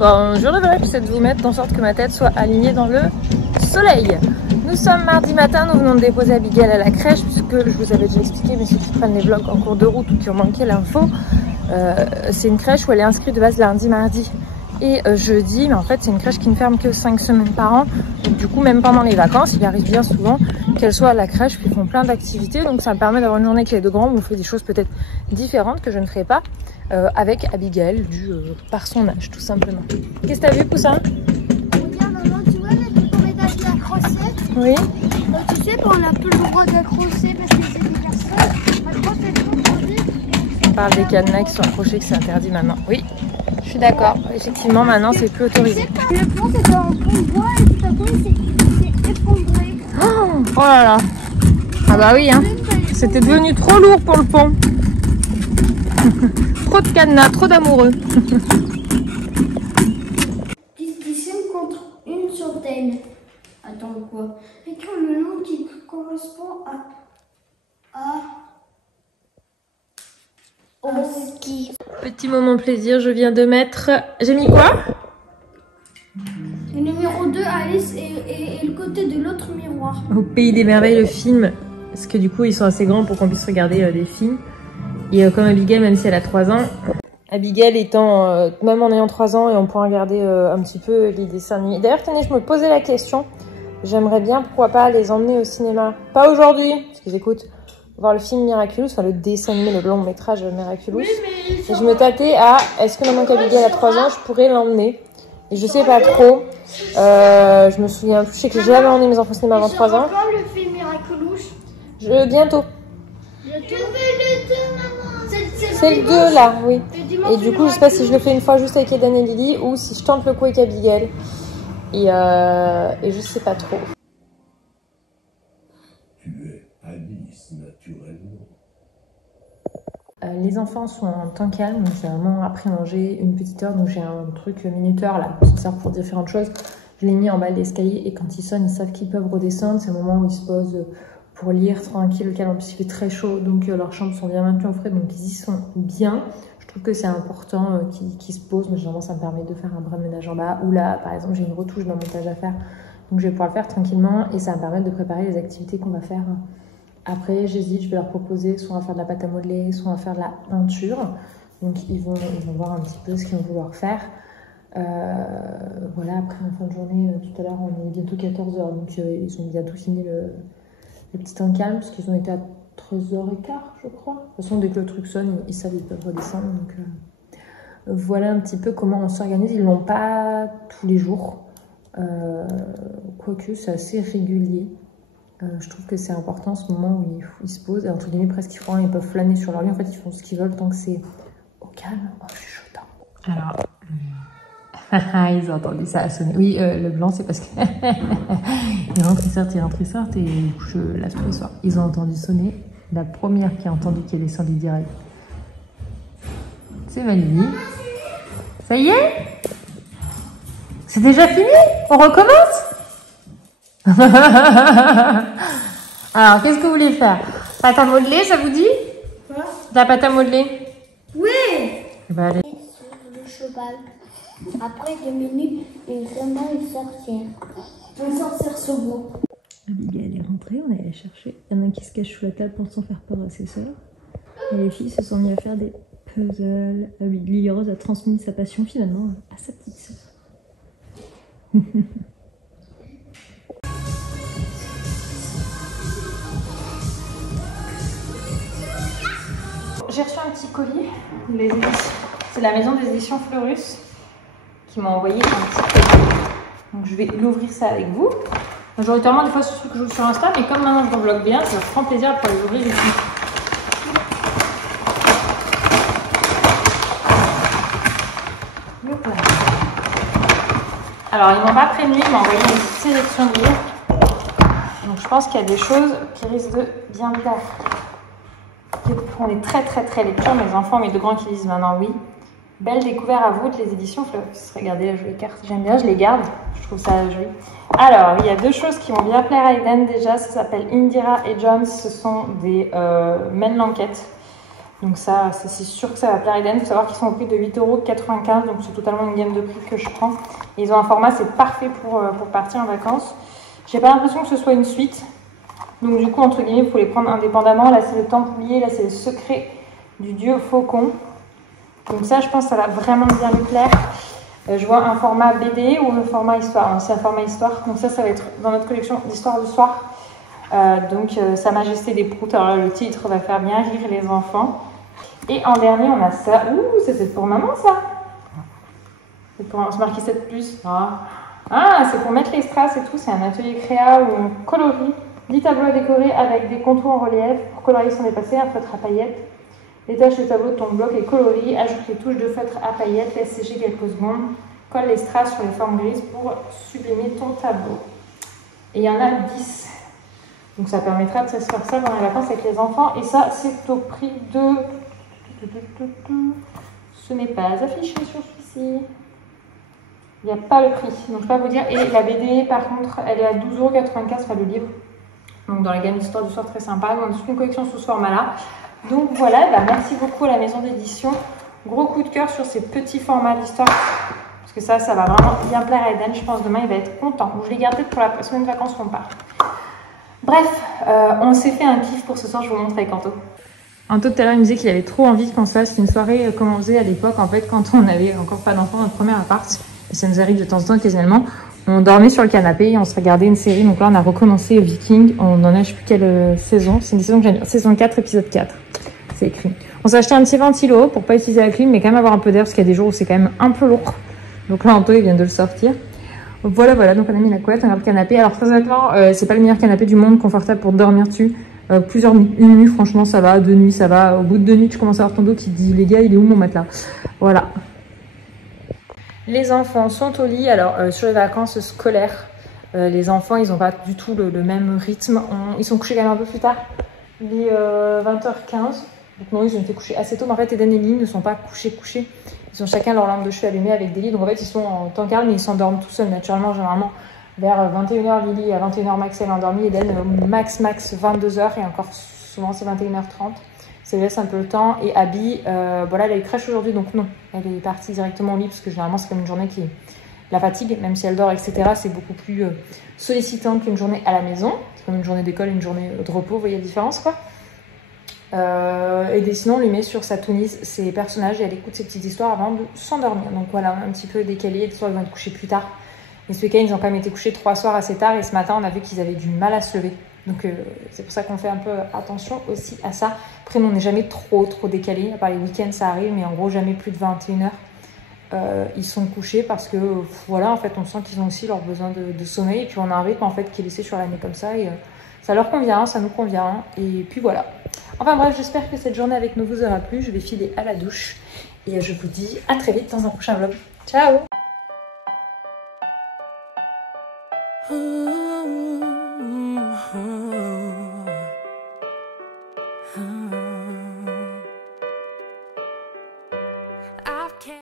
Bonjour les vrais, j'essaie de vous mettre en sorte que ma tête soit alignée dans le soleil. Nous sommes mardi matin, nous venons de déposer Abigail à la crèche, puisque je vous avais déjà expliqué, mais ceux qui prennent les vlogs en cours de route ou qui ont manqué l'info, c'est une crèche où elle est inscrite de base lundi, mardi et jeudi, mais en fait c'est une crèche qui ne ferme que 5 semaines par an, donc du coup même pendant les vacances, il arrive bien souvent qu'elle soit à la crèche, puis ils font plein d'activités, donc ça me permet d'avoir une journée avec les deux grands où on fait des choses peut-être différentes que je ne ferai pas avec Abigail, par son âge tout simplement. Qu'est-ce que t'as vu, Poussin? Regarde maman, tu vois là quand on est habillé accroché. Oui. Tu sais qu'on n'a plus le droit d'accrocher parce que c'est des personnes. Accrocher trop vite. On parle des cadenas qui sont accrochés, que c'est interdit maintenant. Oui, je suis d'accord. Effectivement, maintenant c'est plus autorisé. Le pont c'était en pont de bois et tout à coup il s'est effondré. Oh là là. Ah bah oui, hein. C'était devenu trop lourd pour le pont. Trop de cadenas, trop d'amoureux. 10 contre une centaine. Attends, quoi? Écrire le nom qui correspond au ski. Petit moment plaisir, je viens de mettre... J'ai mis quoi? Le numéro 2, Alice, et le côté de l'autre miroir. Au Pays des Merveilles, le film. Parce que du coup, ils sont assez grands pour qu'on puisse regarder des films. Et comme Abigail, même si elle a 3 ans, Abigail étant, même en ayant 3 ans, et on pourra regarder un petit peu les dessins animés. D'ailleurs, tenez, je me posais la question. J'aimerais bien, pourquoi pas, les emmener au cinéma. Pas aujourd'hui, parce qu'ils écoutent, voir le film Miraculous, enfin le dessin animé, le long métrage Miraculous. Oui, et je me tâtais à, est-ce que maintenant qu'Abigail a 3 ans, je pourrais l'emmener? Et je sais pas trop. Je me souviens plus, je sais que j'ai jamais emmené mes enfants au cinéma avant 3 ans. Le film Miraculous. Bientôt. Je veux le 2, maman. C'est le 2 là, oui. Et du coup, je sais pas si je le fais une fois juste avec Eden et Lily ou si je tente le coup avec Abigail. Et je sais pas trop. Tu es Alice naturellement. Les enfants sont en temps calme, donc c'est vraiment après manger une petite heure. Donc j'ai un truc minuteur là, qui sert pour différentes choses. Je l'ai mis en bas de l'escalier et quand ils sonnent, ils savent qu'ils peuvent redescendre. C'est le moment où ils se posent pour lire tranquille, le calme. En plus il fait très chaud, donc leurs chambres sont bien maintenues au frais, donc ils y sont bien. Je trouve que c'est important qu'ils se posent, mais généralement ça me permet de faire un brin de ménage en bas. Ou là, par exemple, j'ai une retouche dans le montage à faire, donc je vais pouvoir le faire tranquillement et ça va me permettre de préparer les activités qu'on va faire. Après, j'hésite, je vais leur proposer soit à faire de la pâte à modeler, soit à faire de la peinture. Donc ils vont voir un petit peu ce qu'ils vont vouloir faire. Voilà, après en fin de journée, tout à l'heure, on est bientôt 14 h, donc ils ont bientôt fini le petit temps calme, parce qu'ils ont été à 13h15, je crois. De toute façon, dès que le truc sonne, ils savent qu'ils peuvent redescendre. Donc voilà un petit peu comment on s'organise. Ils ne l'ont pas tous les jours, quoique c'est assez régulier. Je trouve que c'est important ce moment où ils se posent, et entre guillemets presque ils font rien, ils peuvent flâner sur leur lit, en fait ils font ce qu'ils veulent tant que c'est au calme. Oh, je suis chaude. Alors, ils ont entendu ça sonner. Oui, le blanc c'est parce que ils rentrent, ils sortent, et du coup je lave tous les soirs. Ils ont entendu sonner, la première qui a entendu qui est descendue direct. C'est Malini. Ça y est? C'est déjà fini? On recommence? Alors, qu'est-ce que vous voulez faire? Pâte à modeler, ça vous dit? Quoi? La pâte à modeler? Oui. Bah, allez. Sur le cheval. Après 2 minutes, il va sortir. Il va sortir ce bout. Abigail est rentrée, on est allé chercher. Il y en a un qui se cache sous la table pour s'en faire peur à ses sœurs. Et les filles se sont mises à faire des puzzles. Lily Rose a transmis sa passion finalement à sa petite sœur. J'ai reçu un petit colis, c'est la maison des éditions Fleurus qui m'a envoyé un petit colis. Donc je vais l'ouvrir ça avec vous. Majoritairement des fois c'est ce que je joue sur Insta, mais comme maintenant je revlog bien, ça me prend plaisir pour les ouvrir ici. Alors ils m'ont pas prévenu, ils m'ont envoyé une petite sélection de livres. Donc je pense qu'il y a des choses qui risquent de bien plaire. On est très lecture, mes enfants, mes deux grands qui disent maintenant oui. Belle découverte à vous de les éditions Fleurus. Regardez la jolie carte, j'aime bien, je les garde, je trouve ça joli. Alors, il y a 2 choses qui vont bien plaire à Eden déjà, ça s'appelle Indira et Jones, ce sont des Men l'enquête. Donc ça, c'est sûr que ça va plaire à Eden. Il faut savoir qu'ils sont au prix de 8,95 €, donc c'est totalement une gamme de prix que je prends. Et ils ont un format, c'est parfait pour partir en vacances. J'ai pas l'impression que ce soit une suite. Donc du coup, entre guillemets, vous pouvez les prendre indépendamment. Là, c'est le Templier, là, c'est le Secret du Dieu Faucon. Donc ça, je pense que ça va vraiment bien lui plaire. Je vois un format BD ou un format histoire. C'est un format histoire. Donc ça va être dans notre collection d'histoire du soir. Sa Majesté des Proutes. Alors là, le titre va faire bien rire les enfants. Et en dernier, on a ça. Ouh, c'est pour maman, ça. C'est pour se marquer 7+. Ah, c'est pour mettre les strass et tout. C'est un atelier créa où on colorie 10 tableaux à décorer avec des contours en relief pour colorier son dépassé, un feutre à paillettes. Détache le tableau de ton bloc et colorie. Ajoute les touches de feutre à paillettes. Laisse sécher quelques secondes. Colle les strass sur les formes grises pour sublimer ton tableau. Et il y en a 10. Donc ça permettra de se faire ça dans les vacances avec les enfants. Et ça, c'est au prix de... Ce n'est pas affiché sur celui-ci. Il n'y a pas le prix. Donc je peux pas vous dire. Et la BD, par contre, elle est à 12,95 €, enfin le livre. Donc dans la gamme d'histoire du soir, très sympa. On a toute une collection sous ce format-là. Donc voilà, merci beaucoup à la maison d'édition. Gros coup de cœur sur ces petits formats d'histoire. Parce que ça va vraiment bien plaire à Eden. Je pense demain, il va être content. Je l'ai gardé pour la semaine de vacances qu'on part. Bref, on s'est fait un kiff pour ce soir. Je vous montre avec Anto. Anto, tout à l'heure, il me disait qu'il avait trop envie qu'on se fasse une soirée comme on faisait à l'époque, en fait, quand on n'avait encore pas d'enfant, notre premier appart. Et ça nous arrive de temps en temps, occasionnellement. On dormait sur le canapé et on se regardait une série. Donc là, on a recommencé Viking. On en a, je sais plus quelle saison. C'est une saison que j'aime bien. Saison 4, épisode 4. C'est écrit. On s'est acheté un petit ventilo pour pas utiliser la clim, mais quand même avoir un peu d'air parce qu'il y a des jours où c'est quand même un peu lourd. Donc là, Anto, il vient de le sortir. Voilà. Donc on a mis la couette, on a le canapé. Alors très honnêtement, c'est pas le meilleur canapé du monde, confortable pour dormir dessus. Une nuit, franchement, ça va. 2 nuits, ça va. Au bout de 2 nuits, tu commences à avoir ton dos qui te dit, les gars, il est où mon matelas? Voilà. Les enfants sont au lit. Alors, sur les vacances scolaires, les enfants, ils n'ont pas du tout le même rythme. Ils sont couchés quand même un peu plus tard. Il est 20h15. Donc non, ils ont été couchés assez tôt. Mais en fait, Eden et Lily ne sont pas couchés. Ils ont chacun leur lampe de chevet allumée avec des lits. Donc en fait, ils sont en temps calme et ils s'endorment tout seuls naturellement. Généralement, vers 21h, Lily, à 21h max, elle est endormie. Eden, max 22h. Et encore, souvent, c'est 21h30. Ça lui laisse un peu le temps. Et Abby, voilà, elle a eu crèche aujourd'hui, donc non. Elle est partie directement au lit, parce que généralement, c'est comme une journée qui la fatigue, même si elle dort, etc. C'est beaucoup plus sollicitant qu'une journée à la maison. C'est comme une journée d'école, une journée de repos, vous voyez la différence, quoi. Et sinon, on lui met sur sa tounise ses personnages et elle écoute ses petites histoires avant de s'endormir. Donc voilà, on est un petit peu décalé. Les soirs, ils vont être couchés plus tard. Et ce week-end, ils ont quand même été couchés 3 soirs assez tard. Et ce matin, on a vu qu'ils avaient du mal à se lever. Donc c'est pour ça qu'on fait un peu attention aussi à ça. Après, nous, on n'est jamais trop décalé. À part les week-ends, ça arrive, mais en gros, jamais plus de 21h. Ils sont couchés parce que, voilà, en fait, on sent qu'ils ont aussi leur besoin de sommeil. Et puis, on a un rythme, en fait, qui est laissé sur l'année comme ça. Et ça leur convient, ça nous convient. Et puis, voilà. Enfin, bref, j'espère que cette journée avec nous vous aura plu. Je vais filer à la douche. Et je vous dis à très vite dans un prochain vlog. Ciao!